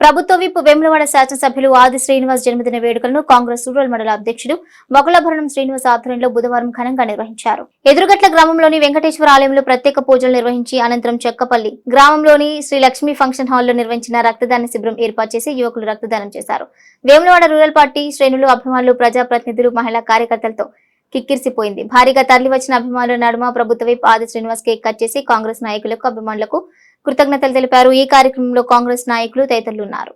ప్రభుత్వ విప్ వేములవాడ శాసనసభ్యులు ఆది శ్రీనివాస్ జన్మదిన వేడుకలను కాంగ్రెస్ రూరల్ మండల అధ్యక్షుడు మొగలభరణం శ్రీనివాస్ ఆధ్వర్యంలో బుధవారం ఘనంగా నిర్వహించారు. ఎదురుగట్ల గ్రామంలోని వెంకటేశ్వర ఆలయంలో ప్రత్యేక పూజలు నిర్వహించి అనంతరం చెక్కపల్లి గ్రామంలోని శ్రీ లక్ష్మీ ఫంక్షన్ హాల్లో నిర్వహించిన రక్తదాన శిబిరం ఏర్పాటు చేసి యువకులు రక్తదానం చేశారు. వేములవాడ రూరల్ పార్టీ శ్రేణులు అభిమానులు ప్రజాప్రతినిధులు మహిళా కార్యకర్తలతో కిక్కిరిసిపోయింది. భారీగా తరలివచ్చిన అభిమానుల నడుమ ప్రభుత్వ వైపు ఆది శ్రీనివాస్ కేక్ కట్ చేసి కాంగ్రెస్ నాయకులకు అభిమానులకు కృతజ్ఞతలు తెలిపారు. ఈ కార్యక్రమంలో కాంగ్రెస్ నాయకులు తదితరులు ఉన్నారు.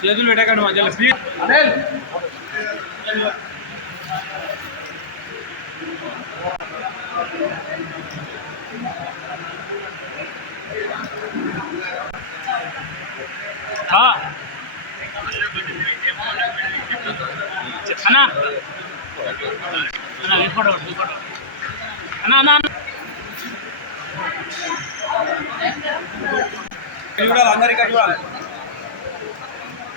చేతులు పెట్టకండి మధ్యలో ఆ. అన్నా అన్నా ఈ ఫోటో ఈ ఫోటో అన్నా అన్నా అన్నా. చూడాలి అందరికీ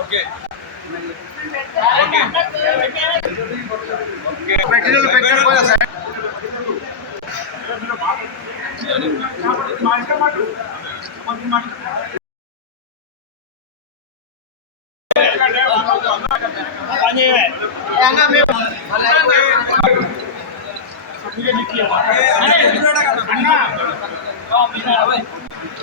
ఓకే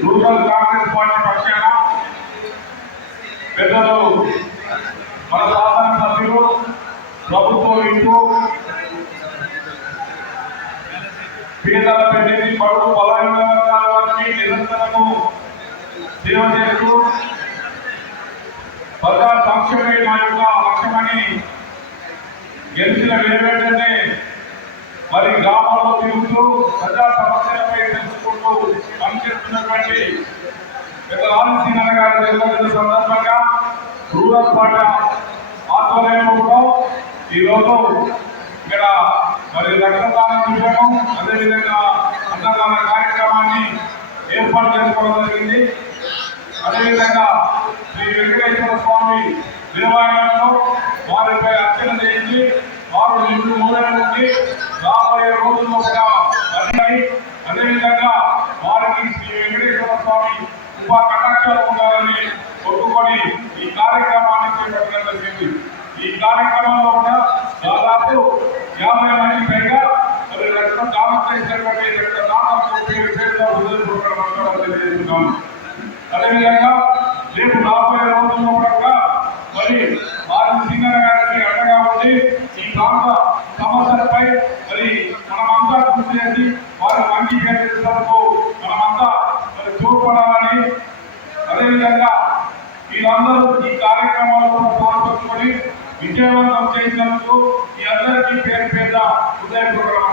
రూరల్ కాంగ్రెస్ పార్టీ పక్షాన పెద్దలు మన సాధారణ సభ్యులు ఇంటూ పేదల పెళ్ళి పడుగు బలహీన వారికి నిరంతరము సేవ చేస్తూ ప్రజా సంక్షేమే మా యొక్క లక్ష్యమని గెలిచిన వెంటనే మరి గ్రామాల్లో తిరుగుతూ ప్రజా సమస్యలపై తెలుసుకుంటూ పనిచేస్తున్నటువంటి పెద్ద ఆదిశీనన్న గారి జన్మదిన సందర్భంగా రూరల్ పాట ఆధ్వర్యంలో ఈరోజు ఇక్కడ మరి రక్తదానం శిబిరము అదేవిధంగా అన్నదాన కార్యక్రమాన్ని ఏర్పాటు చేసుకోవడం జరిగింది. అదేవిధంగా శ్రీ వెంకటేశ్వర స్వామి దేవాలయంలో వారిపై అర్చన చేయించి వారు ఇంటి మూడల నుంచి యాభై రోజులు కూడా అధికారి అదేవిధంగా వారికి శ్రీ వెంకటేశ్వర స్వామి ఉప కటాక్షాలు ఉండాలని కొట్టుకొని ఈ కార్యక్రమాన్ని చేపట్టడం జరిగింది ఈ కార్యక్రమంలో కూడా దాదాపు యాభై మంది పైగా మరి రక్తం దానం చేసినటువంటి రక్త దానం చేసే విషయంలో తెలియజేస్తున్నాను అదేవిధంగా రేపు సమస్యలపై మరి మనమంతా కృషి చేసి వారి మంచి చేసేందుకు మనమంతా మరి తోడ్పడాలని అదేవిధంగా వీళ్ళందరూ ఈ కార్యక్రమాల్లో పాల్పంచుకొని విజయవంతం చేసినందుకు మీ అందరికీ పేరు పేద హృదయపూర్వక